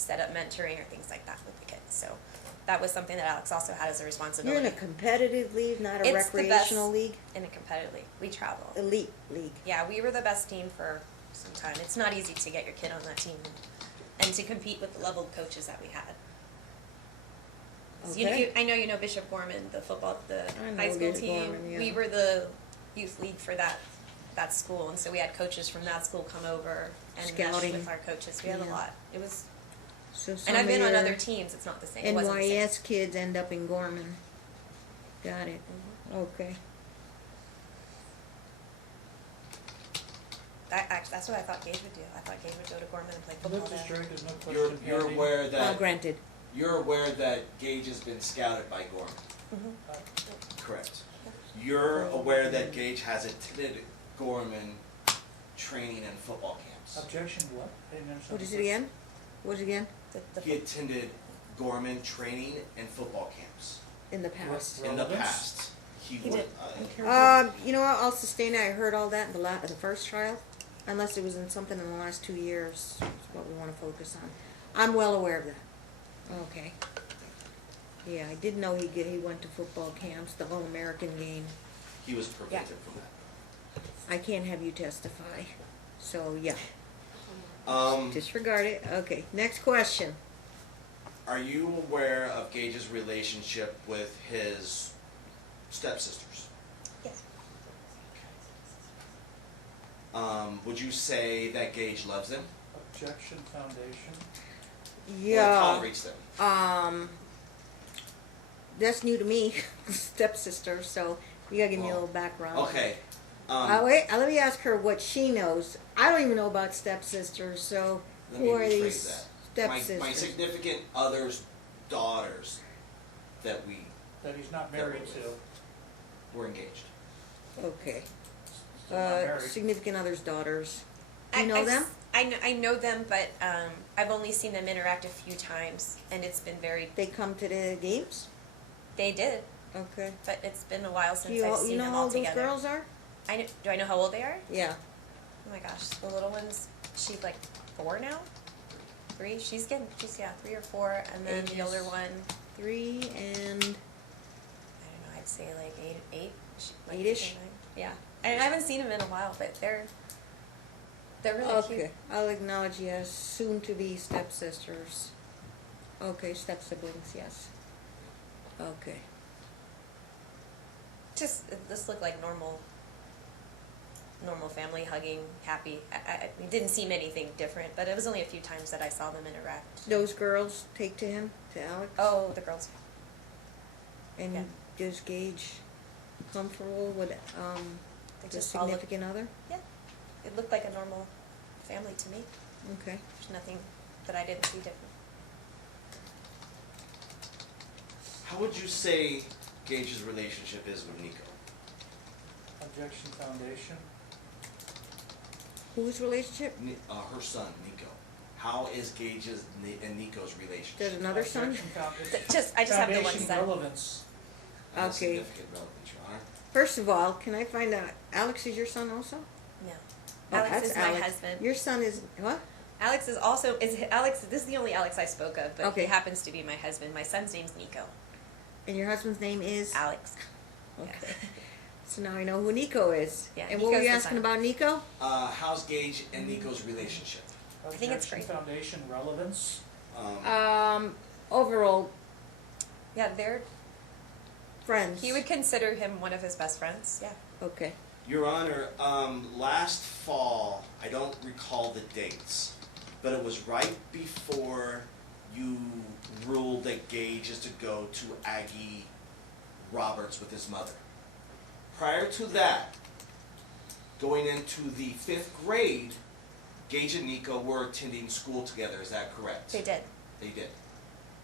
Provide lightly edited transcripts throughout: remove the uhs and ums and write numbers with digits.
set up mentoring or things like that with the kids. So that was something that Alex also had as a responsibility. You're in a competitive league, not a It's the recreational best league? in a competitive league. We travel. Elite league. Yeah, we were the best team for some time. It's not easy to get your kid on that team and to compete with the level of coaches that we had. So Okay. I know you know Bishop Gorman, the I know high school Bishop team. Gorman, yeah. We were the youth league for that school, and so we had coaches from that school come over and mesh Scouting. with our coaches. We had a Yeah. lot. It was, So some and I've of been on your other teams. It's not the same. It wasn't the same. NYS kids end up in Gorman. Got it. Okay. That's what I thought Gage would do. I thought Gage would go to Gorman and play football Look, Mr. there. Drake, there's no question. You're pending. aware that Granted. you're aware that Gage has been scouted by Gorman. Mhm. Correct. You're aware that Gage has attended Gorman training and football camps. Objection, what? I didn't understand. What is it again? What is it again? He attended Gorman training and football camps In the past. in the Relevance? past. He He would. did. You know what, I'll sustain it, I heard all that in the first trial, unless it was in something in the last 2 years, is what we wanna focus on. I'm well aware of that. Okay. Yeah, I did know he went to football camps, the All-American game. He was prevented from that. I can't have you testify, so yeah, Um, disregard it. Okay, next question. are you aware of Gage's relationship with his stepsisters? Yes. Would you say that Gage loves them? Objection, foundation. Or Yeah, tolerates them? that's new to me, stepsister, so you gotta give me a little background. Okay. Wait, let me ask her what she knows. I don't even know about stepsisters, so Let who me are rephrase these that. My stepsisters? significant other's daughters that we That he's not married to. were engaged. Okay. Still not married. Significant other's daughters. Do you know them? I know them, but I've only seen them interact a few times, and it's been very. They come to the games? They did, Okay. but it's been a while Do since you, I've you seen know them how all old those together. girls are? Do I know how old they are? Yeah. Oh my gosh, the little one's she's like 4 now, 3. She's 3 or 4, and then the Ages. older one, 3 and I don't know, I'd say like 8. Like 8-ish? 9. Yeah, I haven't seen them in a while, but they're really cute. okay. I'll acknowledge yes. Soon to be stepsisters. Okay, step siblings, yes. Okay. Just this looked like normal family hugging, happy. I didn't seem anything different, but it was only a few times that I saw them interact. Those girls take to him, to Alex? Oh, the girls. And yeah. does Gage comfortable with They the just all look, significant other? yeah, it looked like a normal family to me. Okay. There's nothing that I didn't see different. How would you say Gage's relationship is with Nico? Objection, foundation. Whose relationship? Her son, Nico. How is Gage's and Nico's relationship? There's another son? Objection, foundation. I just have the one Foundation son. relevance. And a Okay. significant relevance, Your Honor. First of all, can I find out, Alex is your son also? No. Oh, Alex that's is my Alex. husband. Your son is, what? Alex is also Alex. This is the only Alex I spoke of, but Okay. he happens to be my husband. My son's name's Nico. And your husband's name is? Alex. Okay. So now I know who Nico is. Yeah, And what were Nico's you the asking son. about Nico? How's Gage and Nico's relationship? think it's Objection, great. foundation, relevance. Overall, Yeah, they're. friends. He would consider him one of his best friends. Yeah. Okay. Your Honor, last fall, I don't recall the dates, but it was right before you ruled that Gage is to go to Aggie Roberts with his mother. Prior to that, going into the 5th grade, Gage and Nico were attending school together, is that correct? They did. They did.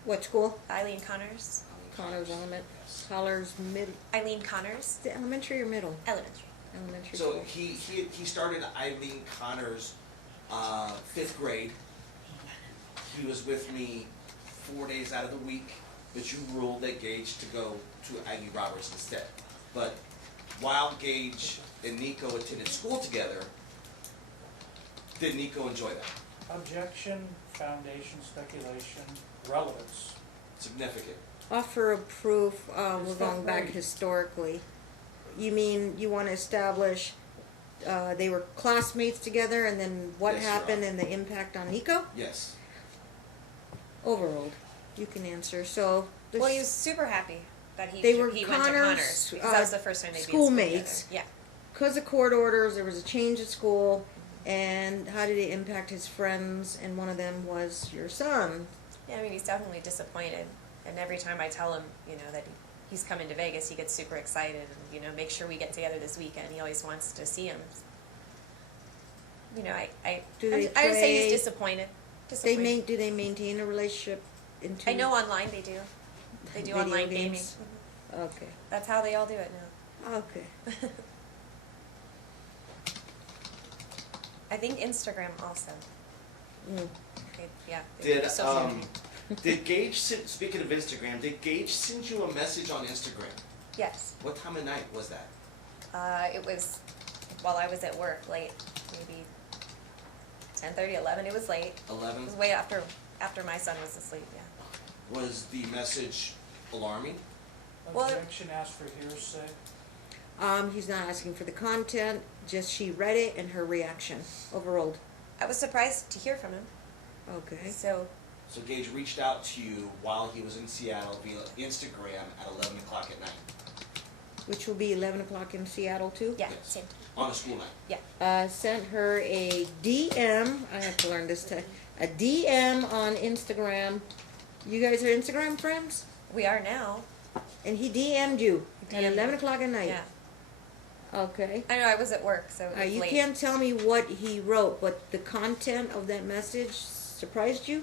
What school? Eileen Connors. Connors Element. Yes. Connors Mid. Eileen Connors. The elementary or middle? Elementary. Elementary So school. he started Eileen Connors 5th grade. He was with me 4 days out of the week, but you ruled that Gage to go to Aggie Roberts instead. But while Gage and Nico attended school together, did Nico enjoy that? Objection, foundation, speculation, relevance. Significant. Offer of proof, we're It's going not back right. historically. You mean you wanna establish, they were classmates together and then what Yes, Your happened Honor. and the impact on Nico? Yes. Overruled. You can answer, so. Well, there's- he was super happy that he They he were went to Connor's, Connors because that was the first time they'd be in school schoolmates. together. Yeah. Cause of court orders, there was a change at school, and how did it impact his friends, and one of them was your son. Yeah, I mean, he's definitely disappointed. And every time I tell him, you know, that he's coming to Vegas, he gets super excited and, you know, make sure we get together this weekend. He always wants to see him. You know, I Do they I would say play- he's disappointed. Do they maintain a relationship into? I know online they do. They do Video online gaming. games? Mhm. Okay, That's how they all do it now. okay. I think Instagram also. Mm. Yeah. they do Did social media. did Gage send, speaking of Instagram, did Gage send you a message on Instagram? Yes. What time of night was that? It was while I was at work, late, maybe 10:30, 11. It was late. It 11? was way after my son was asleep. Yeah. Was the message alarming? Well, Objection asked for hearsay. He's not asking for the content, just she read it and her reaction. Overruled. I was surprised to hear from him. Okay. So So Gage reached out to you while he was in Seattle via Instagram at 11 o'clock at night, Which will be 11 o'clock in Seattle too? yeah, Yes. same. on a school night. Yeah. Sent her a DM, I have to learn this a DM on Instagram. You guys are Instagram friends? We are now. And he DM'd you at DM'd 11 me. o'clock at night? Yeah. Okay. I know I was at work, so it was You late. can't tell me what he wrote, but the content of that message surprised you?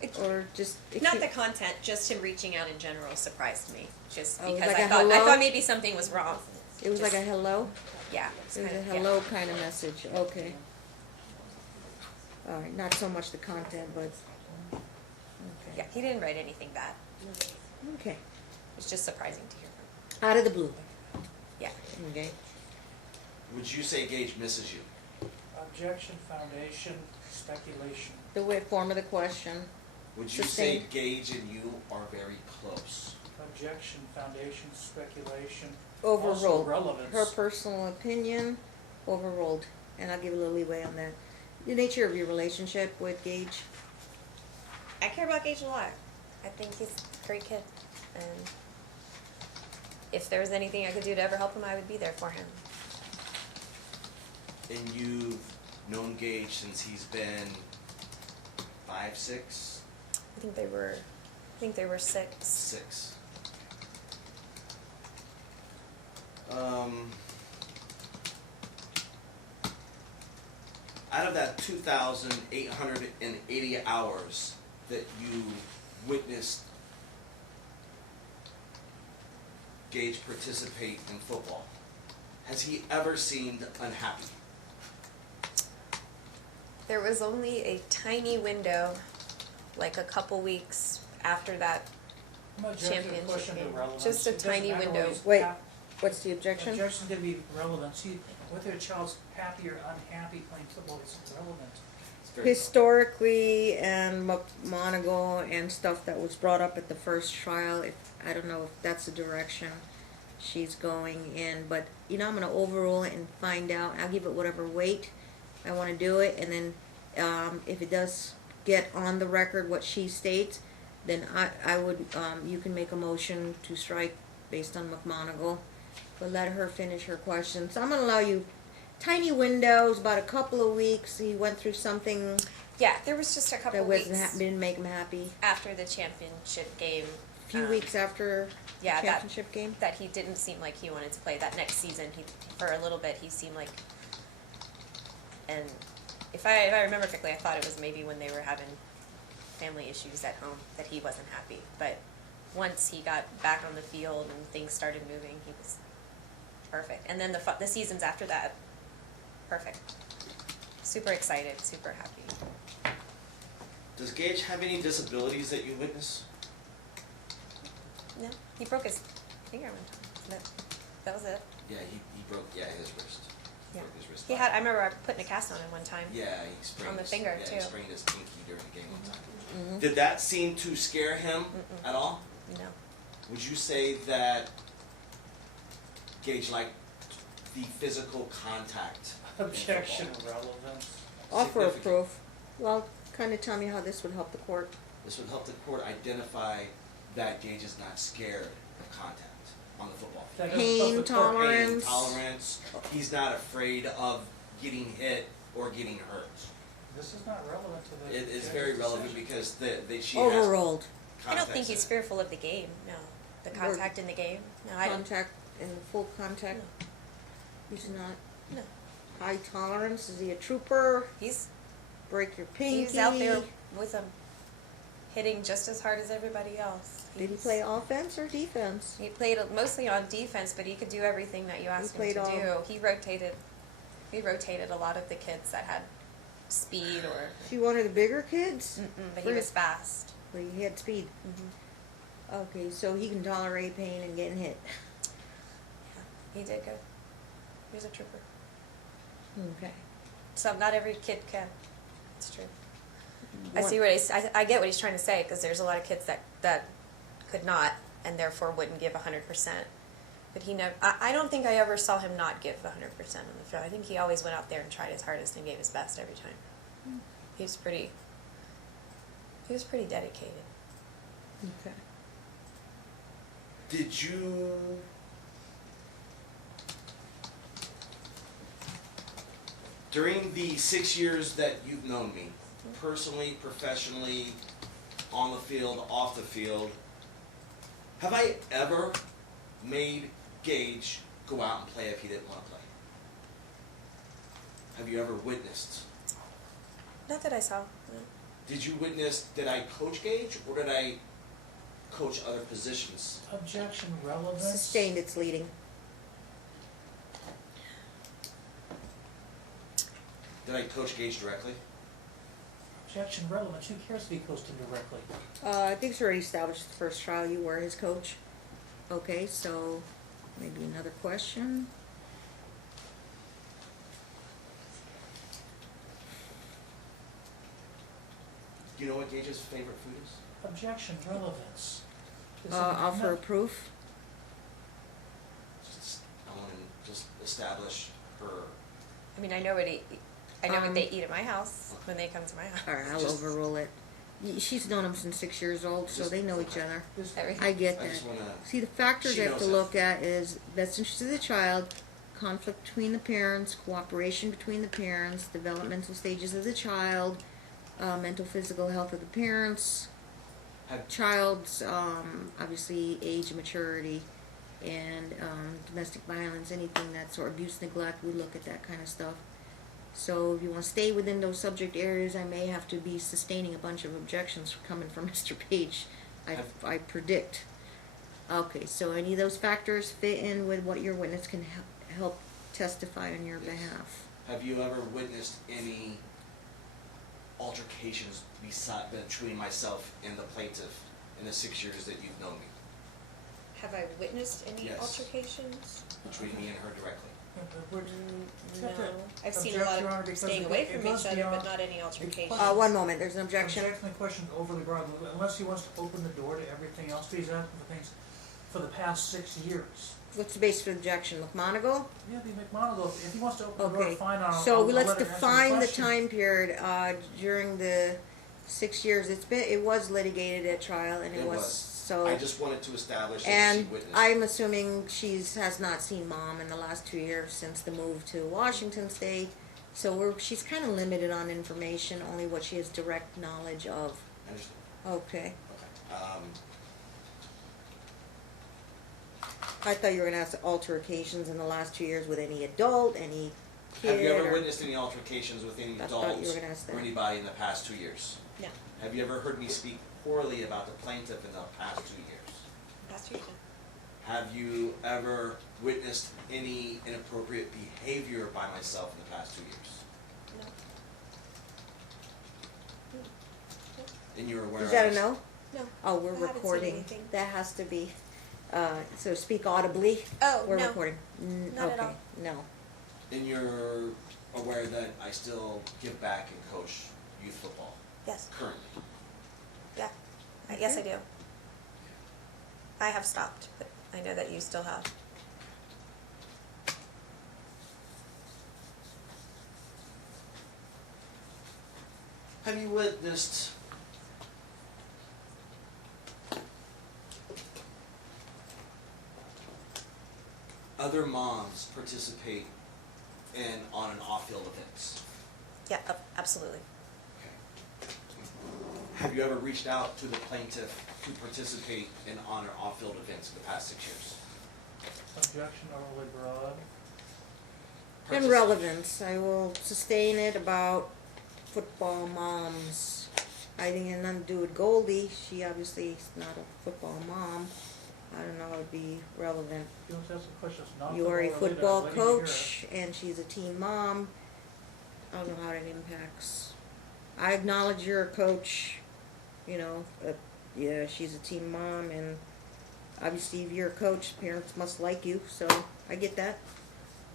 It- Or just... Not the content, just him reaching out in general surprised me. Just Oh, it was because like I a thought hello? maybe something was wrong. It was Just- like a hello? Yeah. It was a kinda- yeah. hello kind of message, okay. Alright, not so much the content, but... Yeah, he didn't write anything bad. Okay. It's just surprising to hear from. Out of the blue. Yeah. Okay. Would you say Gage misses you? Objection, foundation, speculation. The form of the question. Would you say Sustained. Gage and you are very close? Objection, foundation, speculation. Also Overruled. relevance. Her personal opinion, overruled. And I'll give a little leeway on that. The nature of your relationship with Gage. I care about Gage a lot. I think he's a great kid, and if there was anything I could do to ever help him, I would be there for him. And you've known Gage since he's been 5, 6, I think they were 6. 6. Out of that 2,880 hours that you witnessed Gage participate in football, has he ever seemed unhappy? There was only a tiny window, like a couple weeks after that. I'm objecting to the Championship question game. of relevance. Just a It doesn't tiny matter window. what he's Wait. hap- What's the objection? Objection's gonna be relevance. Whether a child's happy or unhappy playing football is irrelevant. It's very Historically and McMonagle and stuff that was brought up at the first trial, I don't know if that's the direction she's going in, but I'm gonna overrule it and find out. I'll give it whatever weight I wanna do it, and then if it does get on the record what she states, then I would, you can make a motion to strike based on McMonagle, but let her finish her question. So I'm gonna allow you tiny windows, about a couple of weeks. He went through something Yeah, there was just a couple that weeks didn't make him happy. after the championship game. A few weeks after yeah, the championship game. that he didn't seem like he wanted to play that next season. For a little bit, he seemed like, and if I remember correctly, I thought it was maybe when they were having family issues at home that he wasn't happy. But once he got back on the field and things started moving, he was perfect. And then the seasons after that, perfect. Super excited, super happy. Does Gage have any disabilities that you witness? No, he broke his finger one time. That was it. Yeah, he broke his wrist. Yeah. broke his wrist. He had. I remember putting a cast on him one time. Yeah, he sprained On the his, finger, yeah, too. he sprained his pinky during the game one time. Mhm. Did that seem to scare him at all? No. Would you say that Gage liked the physical contact? in Objection, football? relevance. Offer of Significant. proof. Well, kind of tell me how this would help the court. This would help the court identify that Gage is not scared of contact on the football field. That doesn't help Pain the court. tolerance. Pain tolerance. He's not afraid of getting hit or getting hurt. This is not relevant to the. It is judge's very relevant decision. because she has Overruled. I don't think context he's in it. fearful of the game. No. The contact in the game. No, I don't. Contact and full contact. He's not. No. High tolerance. Is he a trooper? He's Break your pinky. he's out there with them, hitting just as hard as everybody else. Did he He's- play offense or defense? He played mostly on defense, but he could do everything that you asked him played to all- do. He rotated a lot of the kids that had speed or. Is he one of the bigger kids? But he was fast. But he had speed. Mm-hmm. Okay, so he can tolerate pain and getting hit. He did good. He was a trooper. Okay. So not every kid can. It's true. I One- see what I get what he's trying to say, because there's a lot of kids that could not and therefore wouldn't give 100%. But he never. I don't think I ever saw him not give 100% on the field. I think he always went out there and tried his hardest and gave his best every time. He was pretty dedicated. Okay. Did you during the 6 years that you've known me, personally, professionally, on the field, off the field, have I ever made Gage go out and play if he didn't want to play? Have you ever witnessed? Not that I saw. No. Did I coach Gage or did I coach other positions? Objection, relevance. Sustained its leading. Did I coach Gage directly? Objection, relevance. Who cares if he coached him directly? I think it's already established the first trial you were his coach. Okay, so maybe another question. Do you know what Gage's favorite food is? Objection, relevance. This is Offer not- of proof. I want to just establish her. I mean, I know what they eat at my house when they come to my house. All right, I'll Just- overrule it. She's known him since 6 years old, so Just- they know each other. This- Everything. I get I that. just want to. See, the factors She I have to knows look at is best interest of the child, conflict between the parents, cooperation between the parents, developmental stages of the child, mental physical health of the parents, Have, child's obviously age and maturity, and domestic violence, anything that's or abuse, neglect. We look at that kind of stuff. So if you want to stay within those subject areas, I may have to be sustaining a bunch of objections coming from Mr. Page. I predict. Okay, so any of those factors fit in with what your witness can help testify on your Yes. behalf. have you ever witnessed any altercations between myself and the plaintiff in the 6 years that you've known me? Have I witnessed any Yes. altercations? Between me and her directly? We're- No. I've seen a Object, lot Your Honor, of because staying it away go- from it goes each other, beyond- but not any altercations. One moment, there's an objection. Objection, the question is overly broad, unless he wants to open the door to everything else, but he's asking for things for the past 6 years. What's the basis for the objection? McMonagle? Yeah, the McMonagle, if he wants to open the door, Okay, fine, I'll so let let's her answer define the question. time period, during the 6 years. It was litigated at trial and it was, so. I just wanted to establish that she And witnessed. I'm assuming has not seen mom in the last 2 years since the move to Washington State. So she's kind of limited on information, only what she has direct knowledge of. I understand. Okay. Okay. I thought you were gonna ask altercations in the last 2 years with any adult, any kid. Have you ever or- witnessed any altercations with any I thought you adults were gonna ask that. or anybody in the past 2 years? No. Have you ever heard me speak poorly about the plaintiff in the past 2 years? Past years, Have you ever witnessed any inappropriate behavior by myself in the past 2 years? no. And you're aware Is that a of- no? No. Oh, we're I haven't seen recording. anything. That has to be, so speak audibly. Oh, We're no. recording. Not at Okay, all. no. And you're aware that I still give back and coach youth football Yes. currently? Yeah. Yes, I do. I have stopped, but I know that you still have. Have you witnessed other moms participate in on and off field events? Yeah, absolutely. Okay. Have you ever reached out to the plaintiff to participate in on or off field events in the past 6 years? Objection overly broad. And relevance, I will sustain it about football moms. I think it had nothing to do with Goldie, she obviously is not a football mom. I don't know, it'd be relevant. You want to ask a question that's not You are a football related, football I'll let you hear coach, and she's a teen mom. I don't know how that impacts. I acknowledge you're a coach, you know, yeah, she's a teen mom, and obviously if you're a coach, parents must like you, so I get that.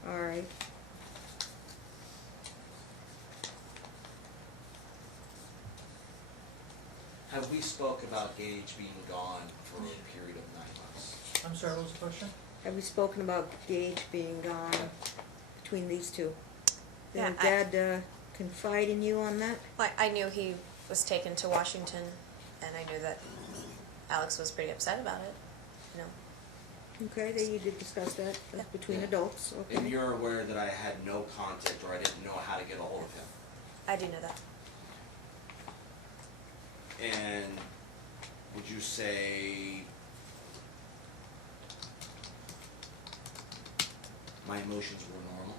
Alright. Have we spoke about Gage being gone for a period of 9 months? I'm sorry, what was the question? Have we spoken about Gage being gone between these two? Yeah, Did Dad confide in you on that? I knew he was taken to Washington, and I knew that Alex was pretty upset about it. You know. Okay, then you did discuss that, that's between Yeah. adults, And okay. you're aware that I had no contact or I didn't know how to get a hold of him? I do know that. And would you say my emotions were normal?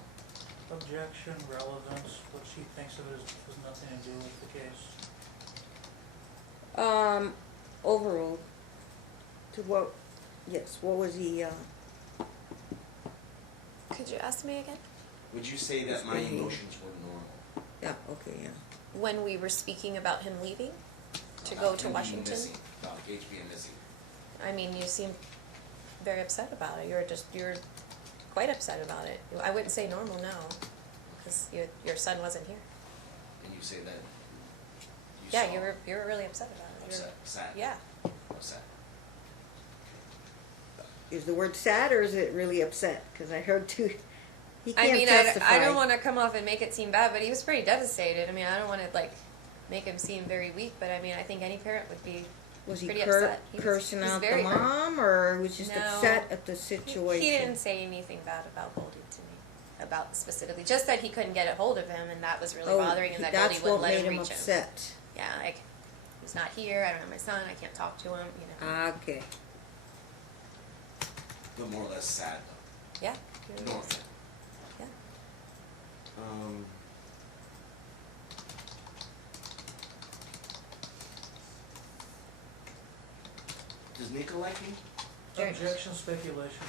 Objection, relevance, what she thinks of it has nothing to do with the case. Overall, to what, yes, what was he, Could you ask me again? Would you say that my emotions were normal? yeah, okay, yeah. When we were speaking about him leaving to About go him to being Washington? missing, about Gage being missing. I mean, you seem very upset about it. You're quite upset about it. I wouldn't say normal, no, because your son wasn't here. And you say that you Yeah, saw you were really upset about it. upset, sad, Yeah. upset. Is the word sad or is it really upset? Cause I heard two, he I can't mean, testify. I don't want to come off and make it seem bad, but he was pretty devastated. I mean, I don't want to like make him seem very weak, but I mean, I think any parent would be Was he pretty upset. cursing he was out the very hurt. mom, or was just No. upset at the situation? He didn't say anything bad about Goldie to me, about specifically. Just that he couldn't get a hold of him, and that was really bothering him. That Goldie that's wouldn't what let made him him reach him. upset. Yeah, like he's not here. I don't have my son. I can't talk to him. You know. Okay. But more or less sad though. Yeah. You're Normal. right. Yeah. Does Nico like me? Very much. Objection, speculation,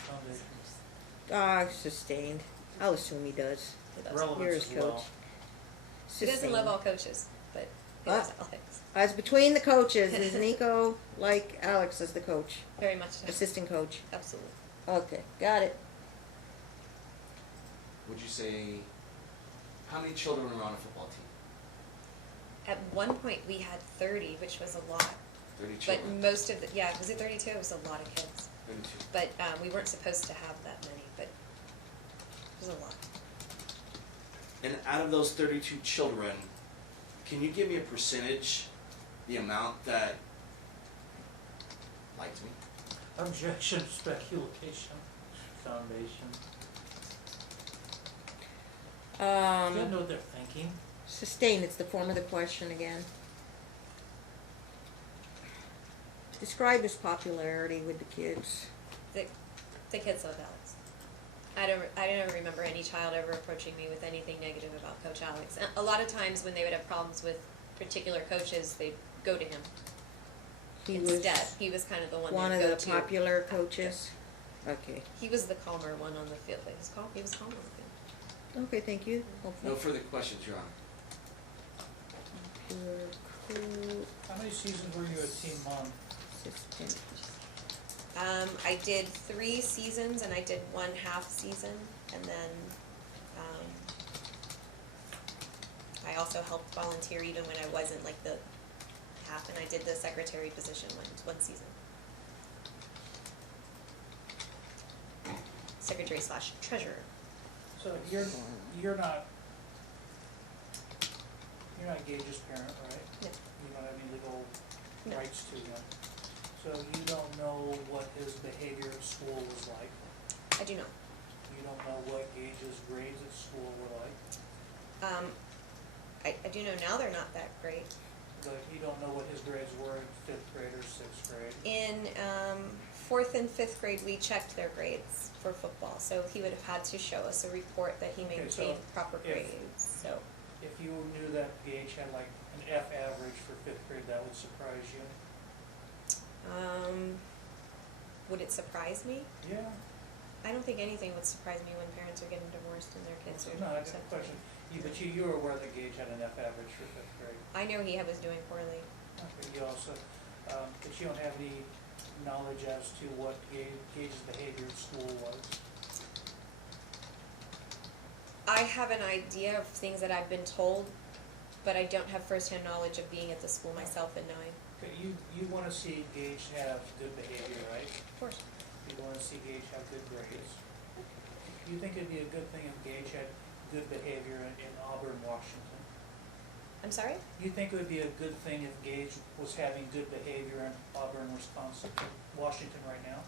foundation. Sustained. I'll assume he does. He does. You're Relevance his as coach. well. He doesn't love Sustained. all coaches, but he Ah. loves Alex. As between the coaches, is Nico like Alex as the coach, Very much so. assistant coach? Absolutely. Okay, got it. Would you say, how many children are on a football team? At one point, we had 30, which was a lot. 30 But children? most of the, yeah, was it 32? It was a lot of kids. 32. But we weren't supposed to have that many, but it was a lot. And out of those 32 children, can you give me a percentage, the amount that liked me? Objection, speculation, foundation. You gotta know what they're thinking. Sustain, it's the form of the question again. Describe his popularity with the kids. The kids loved Alex. I don't remember any child ever approaching me with anything negative about Coach Alex. A lot of times when they would have problems with particular coaches, they'd go to him He instead. was He was kind of the one one they'd of go the to. popular coaches. Okay. He was the calmer one on the field. He was calmer on the field. Okay, thank you. Hopefully. No further questions, Your Honor. Cool. How many seasons were you a team mom? Assistant. I did 3 seasons and I did 1 half season, and then I also helped volunteer even when I wasn't like the half, and I did the secretary position one season. Secretary / treasurer. So you're not Gage's parent, right? No. You don't have any legal No. rights to him. So you don't know what his behavior at school was like. I do not. You don't know what Gage's grades at school were like. I do know now they're not that great. But you don't know what his grades were in 5th grade or 6th grade. In 4th and 5th grade, we checked their grades for football, so he would have had to show us a report that he Okay, maintained so proper if- grades. So If you knew that Gage had like an F average for 5th grade, that would surprise you. would it surprise me? Yeah. I don't think anything would surprise me when parents are getting divorced and their kids are No, I got a separated. question. But you were aware that Gage had an F average for 5th grade. I know he was doing poorly. Okay, you also, but you don't have any knowledge as to what Gage's behavior at school was. I have an idea of things that I've been told, but I don't have firsthand knowledge of being at the school myself and knowing. Okay, you wanna see Gage have good behavior, right? Of course. You wanna see Gage have good grades. You think it'd be a good thing if Gage had good behavior in Auburn, Washington? I'm sorry? You think it would be a good thing if Gage was having good behavior in Auburn, Washington right now?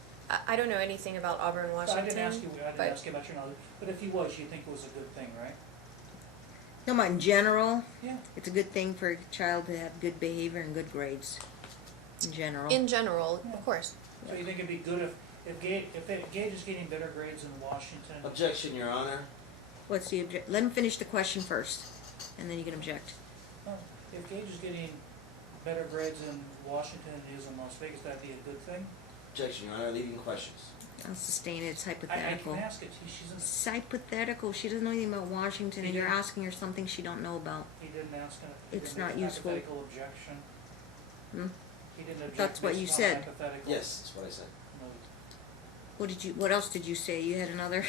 I don't know anything about Auburn, So Washington. I didn't ask you but- about your knowledge, but if he was, you think it was a good thing, right? No, but in general, Yeah. it's a good thing for a child to have good behavior and good grades. In general. In general, Yeah. of course. So you think it'd be good if Gage is getting better grades in Washington? Objection, Your Honor. What's the object? Let him finish the question first, and then you can object. If Gage is getting better grades in Washington than he is in Las Vegas, that'd be a good thing? Objection, Your Honor. Leading questions. I'll sustain it. It's I hypothetical. can ask it, she's in, It's hypothetical. She doesn't know anything about Washington, and you're asking her something she don't know about. he didn't ask, It's he didn't not make a useful. hypothetical objection. Hmm? He didn't object That's what you based on said. hypothetical. Yes, that's what I said. No. What else did you say? You had another?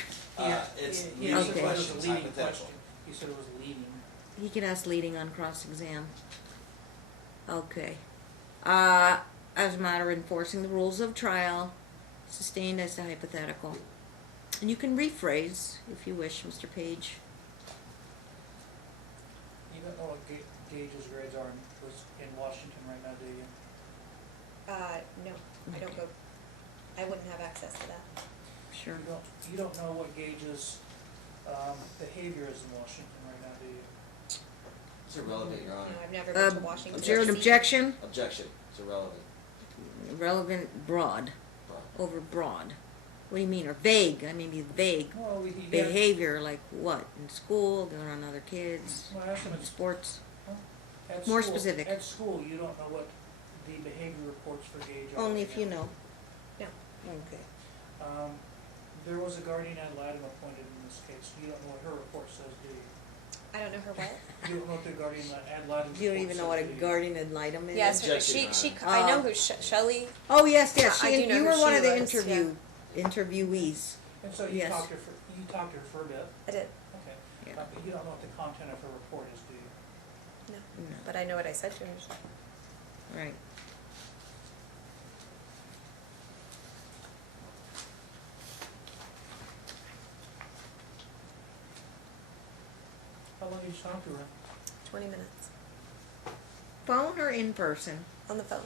It's He leading asked if it was a questions, leading hypothetical. question. He said it was leading. He can ask leading on cross-exam. Okay. As a matter of enforcing the rules of trial, sustained as a hypothetical. And you can rephrase if you wish, Mr. Page. You don't know what Gage's grades are in Washington right now, do you? No, I don't go, I wouldn't have access to that. Sure. You don't know what Gage's behavior is in Washington right now, do you? It's irrelevant, Your No, Honor. I've never been to Washington. Is there an D.C. objection? Objection. It's irrelevant. Relevant, broad, Well, over broad. What do you mean? Or vague? I mean, vague. Well, Behavior, like what? In school, going around other kids, Well, ask him in sports? at More school- specific. At school, you don't know what the behavior reports for Gage are. Only right if you now. know. No. Okay. There was a guardian ad litem appointed in this case. You don't know what her report says, do you? I don't know her what? You don't know what the guardian ad litem. You don't even know what a report says, do you? guardian ad litem is? Yes, Objection, she, Your I know Oh. who Shelley, Oh, yes, yes. I do know You who were one she of the was, interviewees. And so you Yes. talked to her for a bit, I did, okay. Yeah. But you don't know what the content of her report is, do you? no, No. but I know what I said to her. Right. How long did you talk to her? 20 minutes, Phone or in person? on the phone.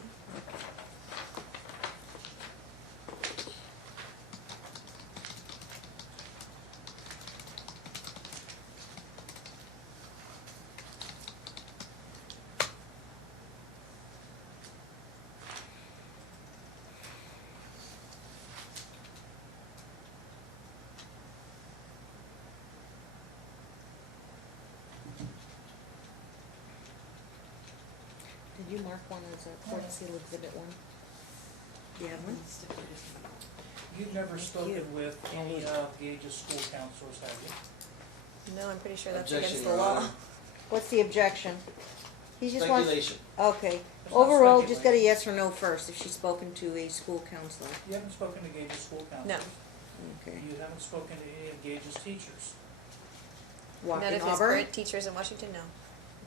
Did you mark one as a court seal exhibit one? Do you have one? You've never Thank spoken you. with any of Gage's school counselors, have you? No, I'm pretty sure that's Objection, against the Your law. Honor. What's the objection? He just wants. Speculation. Okay. It's not Overall, just got a speculation. yes or no first, if she's spoken to a school counselor. You haven't spoken to Gage's school counselors? Okay. You haven't spoken to any of Gage's teachers? Walk None in of his Auburn? current teachers in Washington, no.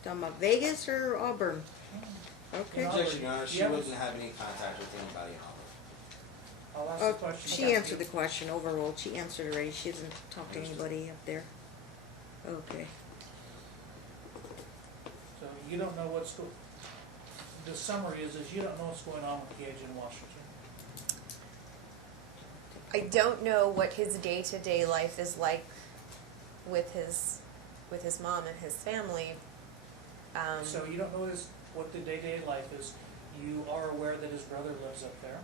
Talking about Vegas or Auburn? Okay. No. Objection, Your Honor, she Yeah. wouldn't have any contact with anybody in Auburn. I'll ask the Oh, question. she answered the question, overruled, she answered already, she doesn't talk to anybody up there. Okay. So you don't know what's the summary is you don't know what's going on with Gage in Washington. I don't know what his day-to-day life is like with his mom and his family. So you don't know what the day-to-day life is. You are aware that his brother lives up there.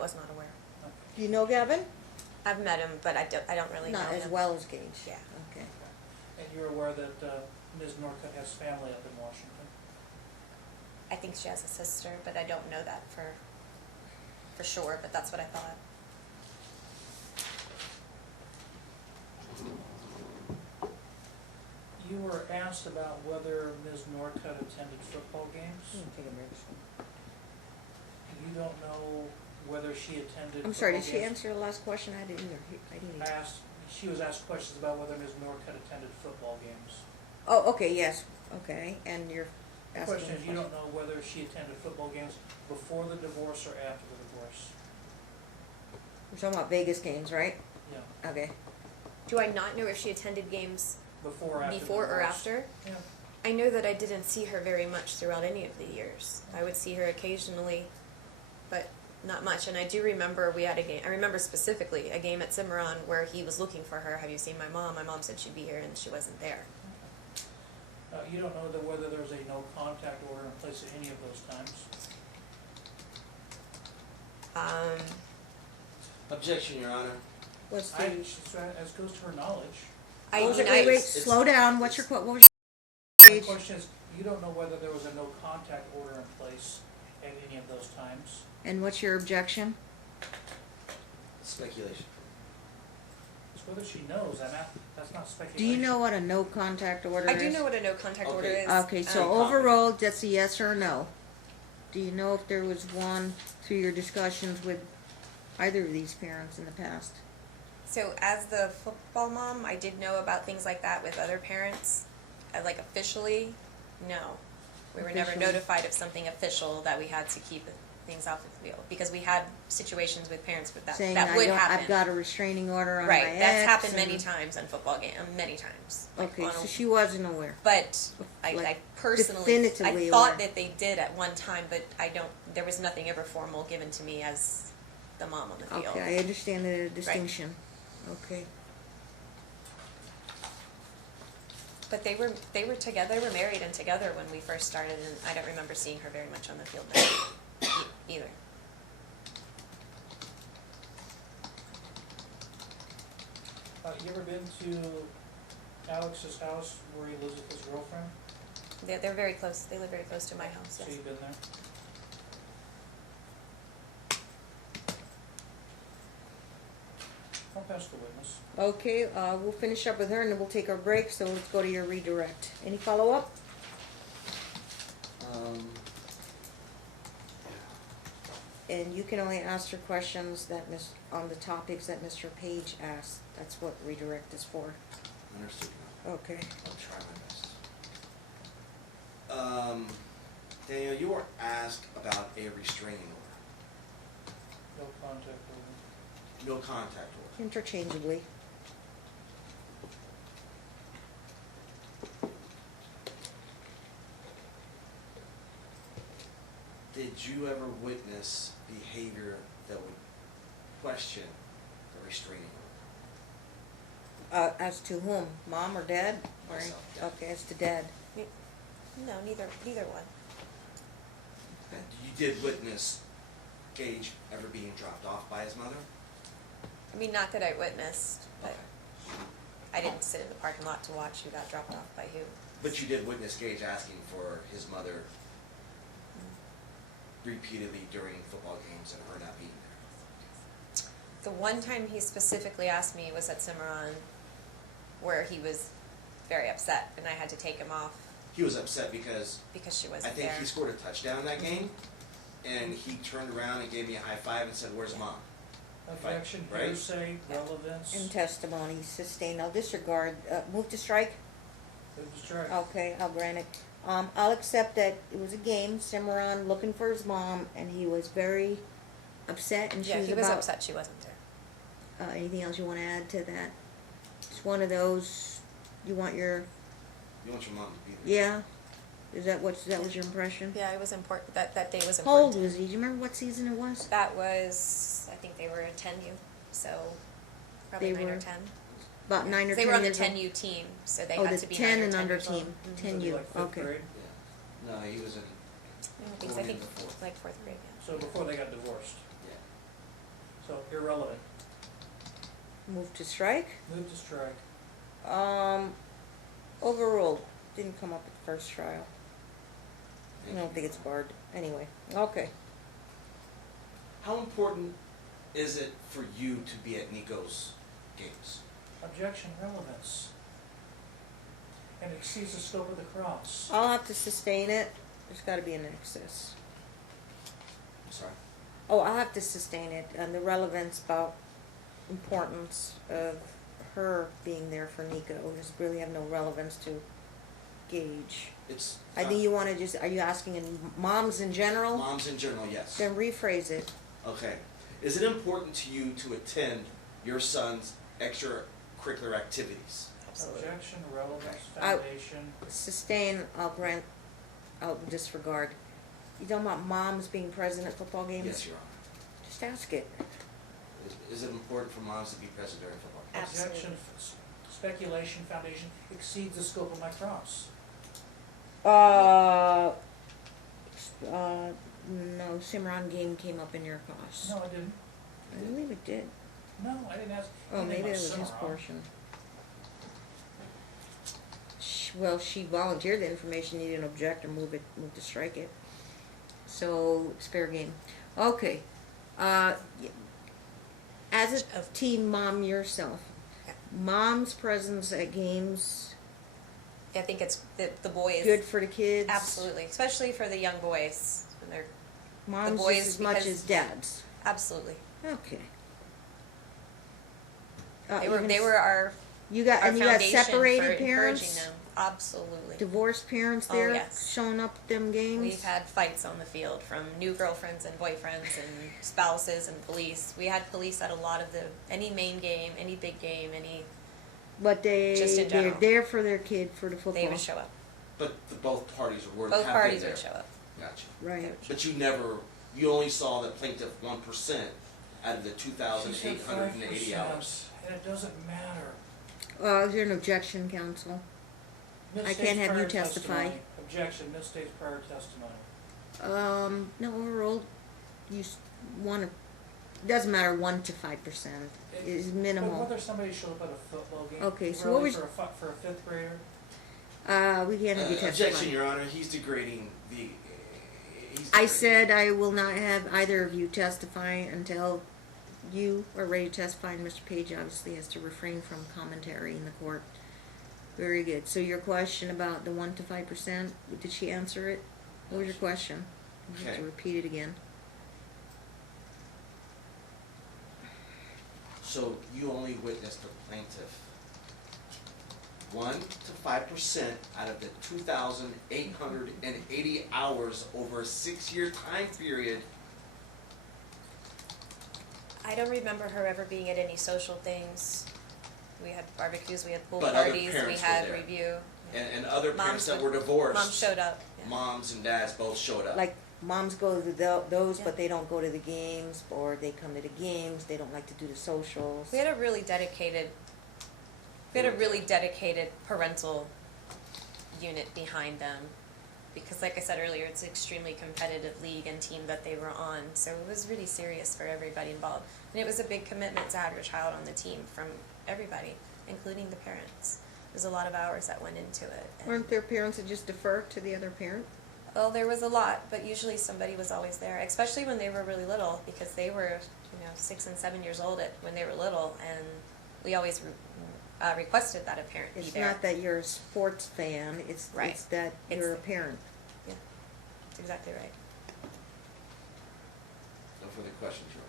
was not aware. Do you know Gavin? I've met him, but I don't really know Not as him. well as Gage. Yeah. Okay. And you're aware that Ms. Norcutt has family up in Washington. I think she has a sister, but I don't know that for sure, but that's what I thought. You were asked about whether Ms. Norcutt attended football games. You don't know whether she attended. I'm sorry, did football she games? answer the last question? I didn't hear. She was asked questions about whether Ms. Norcutt attended football games. Oh, okay, yes, okay, and you're The asking. question is, you don't know whether she attended football games before the divorce or after the divorce. We're talking about Vegas games, right? Yeah, Okay. Do I not know if she attended games before or after the before or divorce. after? Yeah. I know that I didn't see her very much throughout any of the years. I would see her occasionally, but not much. And I do remember we had a game. I remember specifically a game at Cimarron where he was looking for her. Have you seen my mom? My mom said she'd be here, and she wasn't there. You don't know whether there was a no contact order in place at any of those times. Objection, Your Honor. What's the? As goes to her knowledge. I What was mean, it? Wait, It's- slow down, what was your The Gage? question is, you don't know whether there was a no contact order in place at any of those times. And what's your objection? Speculation. It's whether she knows, that's not Do speculation. you know what a no contact order I is? do know what a no contact order Okay. is. Okay, so Um, overruled, that's a yes or a no. Do you know if there was one through your discussions with either of these parents in the past? So as the football mom, I did know about things like that with other parents. Like officially, no. We were never Officially. notified of something official that we had to keep things off the field because we had situations with parents with that Saying that would happen. I've got a restraining order on my Right, that's ex happened many and- times on football game, many times. Like, Okay, on so a- she wasn't aware. But I like, personally, I definitively thought aware. that they did at one time, but there was nothing ever formal given to me as the mom on the field. Okay, I understand the distinction. Okay. But they were together, they were married and together when we first started, and I don't remember seeing her very much on the field then, either. You ever been to Alex's house where he lives with his girlfriend? They're very close, they live very close to my house, So yes. you've been there? I'll pass the witness. Okay, we'll finish up with her and then we'll take our break, so let's go to your redirect. Any follow-up? And you can only ask her questions that on the topics that Mr. Page asked. That's what redirect is for. Understood, Your Honor. Okay. I'll try my best. Daniel, you were asked about a restraining order. No contact order. No contact order. Interchangeably. Did you ever witness behavior that would question the restraining order? As to whom? Mom or dad? Or- Myself, Dad. Okay, as to dad. No, neither one. You did witness Gage ever being dropped off by his mother? I mean, not that I witnessed, but Okay. I didn't sit in the parking lot to watch who got dropped off by who. But you did witness Gage asking for his mother repeatedly during football games and her not being there. The one time he specifically asked me was at Cimarron, where he was very upset, and I had to take him off He was upset because because she I wasn't think there. he scored a touchdown that game, and he turned around and gave me a high five and said, "Where's Mom?" Objection, Right. hearsay, relevance. And testimony sustained. I'll disregard, move to strike? Move to strike. Okay, I'll grant it. I'll accept that it was a game, Cimarron looking for his mom, and he was very upset, and she Yeah, was he was about, upset she wasn't there. anything else you wanna add to that? It's one of those, you want your, You want your mom to be there. yeah? That was your impression? Yeah, it was important, that day was How old important. was he? Do you remember what season it was? That was, I think they were a 10U, so probably They 9 or were 10. About 9 or 10 They were on the years old? 10U team, so they Oh, had the to be 10 9 or and 10 under years old. team. Mhm. 10 So it'd be you, like fifth okay. grade? Yeah. No, he was in, I think so, I Going think into fourth. like 4th grade, yeah. So before they got divorced, yeah. so irrelevant. Move to strike? Move to strike. Overruled. Didn't come up at the first trial. I Thank don't you. think it's barred. Anyway, okay. How important is it for you to be at Nico's games? Objection, relevance. And exceeds the scope of the cross. I'll have to sustain it. There's gotta be an excess. I'm sorry. Oh, I'll have to sustain it, and the relevance about importance of her being there for Nico just really have no relevance to Gage. It's. I think you wanna just, are you asking in moms in general? Moms in general, yes. Then rephrase it. Okay. Is it important to you to attend your son's extracurricular activities? Absolutely. Objection, relevance, I- foundation. Sustain, I'll grant, I'll disregard. You talking about moms being present at football games? Yes, Your Honor. Just ask it. Is it important for moms to be present during football games? Absolutely. Objection, speculation, foundation exceeds the scope of my cross. No, Cimarron game came up in your cost. No, I didn't. I believe it did. No, I didn't ask Oh, anything maybe about it was his Cimarron. portion. Well, she volunteered the information, you didn't object or move to strike it. So, it's fair game. Okay, as a team mom yourself, Yeah. mom's presence at games, I think it's the boys. good for the kids? Absolutely, especially for the young boys when they're Moms boys, just as much because- as dads? absolutely. Okay. They were our You got, our and you got foundation separated for encouraging parents? them. Absolutely. Divorced parents Oh, there yes. showing up at them games? We've had fights on the field from new girlfriends and boyfriends and spouses and police. We had police at a lot of any main game, any big game, But Just in they're general. there for their kid for the football. they would show up. But both parties were Both have parties been would there. show up. Gotcha. Right. But you only saw the plaintiff 1% out of the She said 2,880 hours. 5%, and it doesn't matter. Is there an objection, counsel? I can't have you Misstates prior testify. testimony. Objection, misstates prior testimony. No, overruled. You wanna, doesn't matter, 1 to 5% is But minimal. whether somebody showed up at a football game, Okay, so really what was- for a fifth grader, We can't have you testify. Objection, Your Honor. He's degrading the. I said I will not have either of you testify until you are ready to testify, and Mr. Page obviously has to refrain from commentary in the court. Very good. So your question about the 1 to 5%, did she answer it? What was your question? You have to Okay. repeat it again. So you only witnessed the plaintiff 1 to 5% out of the 2,880 hours over a 6-year time period. I don't remember her ever being at any social things. We had barbecues, we had pool But other parties, we parents were had there. review. And other parents that would- were divorced. Moms showed up. Yeah. Moms and dads both showed up. Like, moms go to those, Yeah. but they don't go to the games, or they come to the games, they don't like to do the socials. We had a really dedicated parental unit behind them. Because like I said earlier, it's an extremely competitive league and team that they were on. So it was really serious for everybody involved. And it was a big commitment to have your child on the team from everybody, including the parents. There's a lot of hours that went into it. And- Weren't there parents that just defer to the other parent? Well, there was a lot, but usually somebody was always there, especially when they were really little, because they were, 6 and 7 years old when they were little, and we always requested that a parent be It's there. not that you're a sports fan, it's Right. that It's- you're a parent. Yeah, that's exactly right. No further questions, Your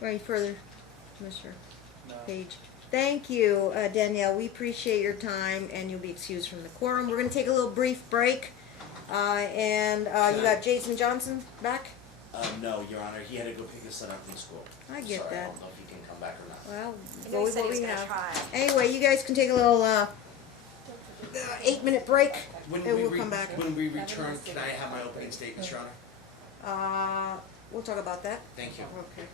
Honor. Any further, Mr. no. Page? Thank you, Danielle, we appreciate your time, and you'll be excused from the quorum. We're gonna take a little brief break. And you got Jason Johnson back? No, Your Honor, he had to go pick his son up from school. I get Sorry, I that. don't know if he can come back or not. Well, I know go he with said what he was we gonna have. try. Anyway, you guys can take a little 8-minute break, When and we we'll re- come back. When we return, can I have my opening statements, Your Honor? We'll talk about that. Thank you. Okay.